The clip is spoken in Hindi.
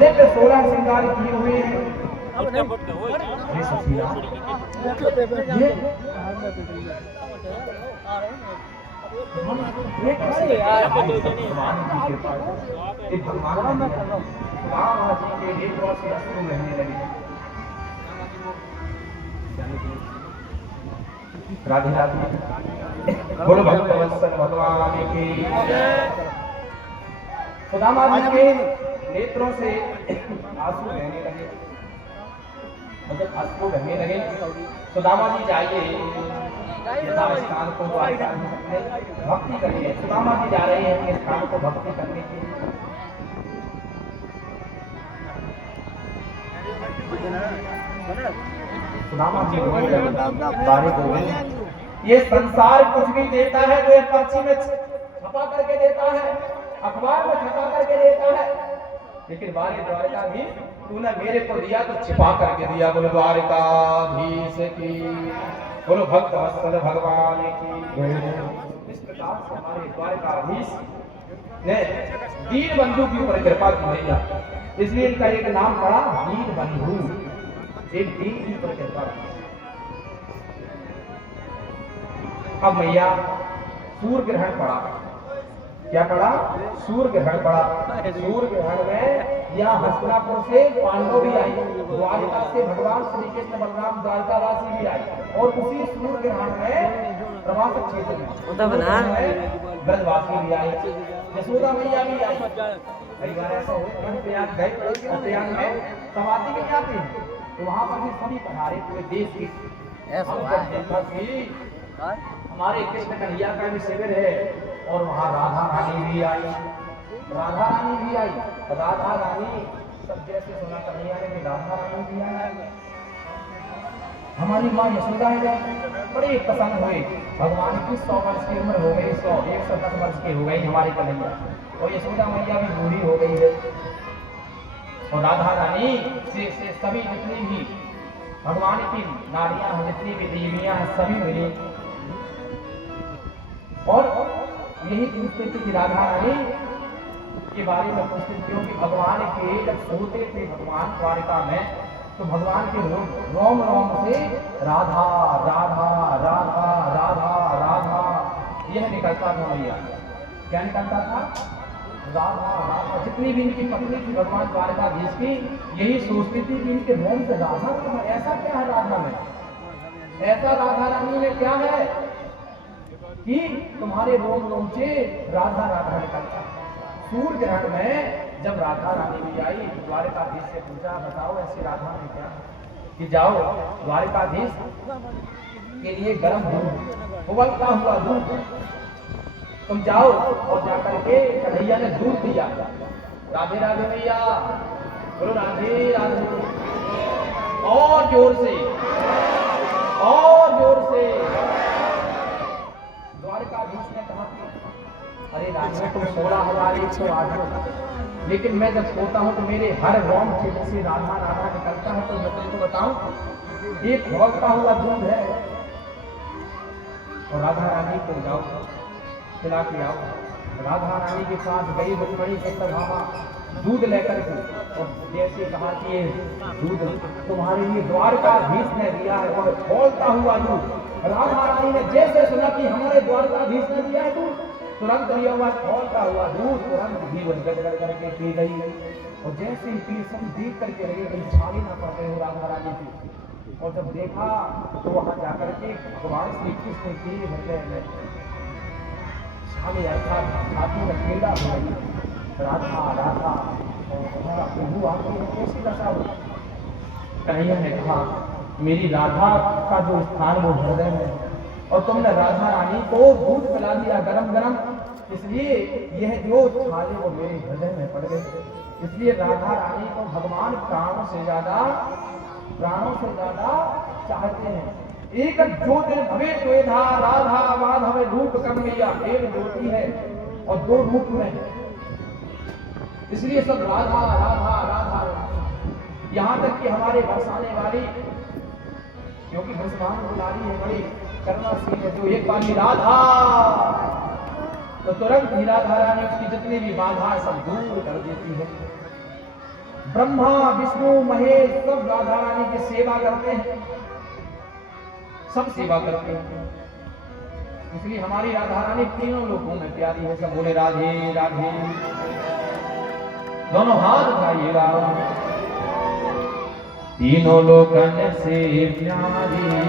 दिव्य 16 श्रृंगार किए हुए हैं। ये सखिया, ये भगवान की कृपा है। एक भगवान राम जी के नेत्रों से अश्रु बहने लगे। राधे राधे, बोलो भक्तवत्सल भगवान की। सुदामा जी के नेत्रों से आंसू बहने लगे, मतलब अश्रु बहने लगे। सुदामा जी जाइए यथा स्थान को भक्ति करिए। सुदामा जी जा रहे हैं स्थान को भक्ति करने के लिए। सुदामा जी सारे गोविंद, ये संसार कुछ भी देता है तो ये पर्ची में छपा करके देता है, अखबार में छपा करके देता है, लेकिन बारे द्वारकाधीश तूने मेरे को दिया तो छिपा करके दिया। बोलो द्वारकाधीश की, बोलो भक्तवत्सल भगवान की। इस प्रकार से हमारे द्वारकाधीश ने दीन बंधु के ऊपर कृपा की भैया, इसलिए इनका एक नाम पड़ा दीन बंधु, एक दीन की ऊपर कृपा। अब मैया सूर्य ग्रहण पड़ा, क्या पड़ा? सूर्य ग्रहण पड़ा। सूर्य ग्रहण में यहाँ हस्तिनापुर से पांडव भी आई, द्वारका से भगवान श्री कृष्ण बलराम द्वारकावासी भी आई, और उसी सूर्य ग्रहण में प्रवास क्षेत्र में ब्रजवासी भी आई, यशोदा मैया भी आई। कई बार ऐसा होता है प्रयाग गए, प्रयाग में समाधि के क्या थे तो वहां पर भी सभी पधारे पूरे देश की। हमारे कृष्ण कन्हैया का भी शिविर है और वहाँ राधा रानी भी आई, राधा रानी भी आई। राधा रानी सब जैसे सुना कन्हैया ने भी राधा रानी भी आई। हमारी माँ यशोदा है बड़े पसंद हुए, भगवान की 100 वर्ष की उम्र हो गई, 110 वर्ष की हो गई हमारी कन्हैया, और यशोदा मैया भी बूढ़ी हो गई है। और राधा रानी से सभी जितनी भी भगवान की नारियां हैं, जितनी भी देवियां हैं, सभी मिली और यही पूछते थे कि राधा रानी के बारे में पूछते थे कि भगवान के जब सोते थे भगवान द्वारिका में तो भगवान के रोम रोम से राधा राधा राधा राधा राधा यह निकलता था भैया। क्या निकलता था? राधा राधा। जितनी भी इनकी पत्नी थी भगवान द्वारकाधीश की, यही सोचती थी कि इनके रोम से राधा, ऐसा क्या है राधा में, ऐसा राधा रानी में क्या है कि तुम्हारे रोम रोम से राधा राधा निकलता। सूर्य ग्रहण में जब राधा रानी भी आई तो द्वारकाधीश से पूछा, बताओ ऐसी राधा में क्या कि जाओ द्वारकाधीश के लिए गर्म दूध, उबलता हुआ दूध, तुम जाओ और जाकर के कन्हैया ने दूध दिया। राधे राधे भैया, बोलो राधे राधे, और जोर से, और जोर से। द्वारकाधीश ने कहा अरे राजा तुम 16,108, लेकिन मैं जब सोता हूँ तो मेरे हर रोम क्षेत्र से राधा राधा निकलता है, तो मैं तुमको बताऊं एक उबलता हुआ दूध है। और राधा रानी को जाओ खिला के आओ। राधा रानी के साथ गई रुक्मणी सत्यभामा दूध लेकर के, और जैसे कहा कि ये दूध तुम्हारे लिए द्वारकाधीश ने दिया है, और खोलता हुआ दूध। राधा रानी ने जैसे सुना कि हमारे द्वारकाधीश ने दिया है दूध, तुरंत लिया हुआ खोलता हुआ दूध तुरंत जीवन गदगद करके पी गई। और जैसे ही पी सब देख करके लगे कहीं छाली ना पड़ गए हो राधा रानी की। और जब देखा तो वहां जाकर के भगवान श्री कृष्ण के हृदय में छाले अर्थात छाती में कीड़ा हो गई। राधा राधा प्रभु आपकी कैसी दशा हुई? कन्हैया ने कहा मेरी राधा का जो स्थान वो हृदय में, और तुमने राधा रानी को दूध पिला दिया गरम गरम, इसलिए यह जो छाले वो मेरे हृदय में पड़ गए। इसलिए राधा रानी को भगवान प्राणों से ज्यादा चाहते हैं। एक जो दिन भवे द्वेधा राधा माधव रूप कम लिया, एक ज्योति है और दो रूप में है, इसलिए सब राधा राधा राधा। यहाँ तक कि हमारे बरसाने वाली, क्योंकि भगवान बुलारी है बड़ी करुणाशील है, जो एक बार राधा तो तुरंत ही राधा रानी उसकी जितनी भी बाधा सब दूर कर देती है। ब्रह्मा विष्णु महेश सब राधा रानी की सेवा करते हैं, सब सेवा करते हैं। इसलिए हमारी राधा रानी तीनों लोकों में प्यारी है। सब बोले राधे राधे, दोनों हाथ उठाइएगा। तीनों लोकन से प्यारी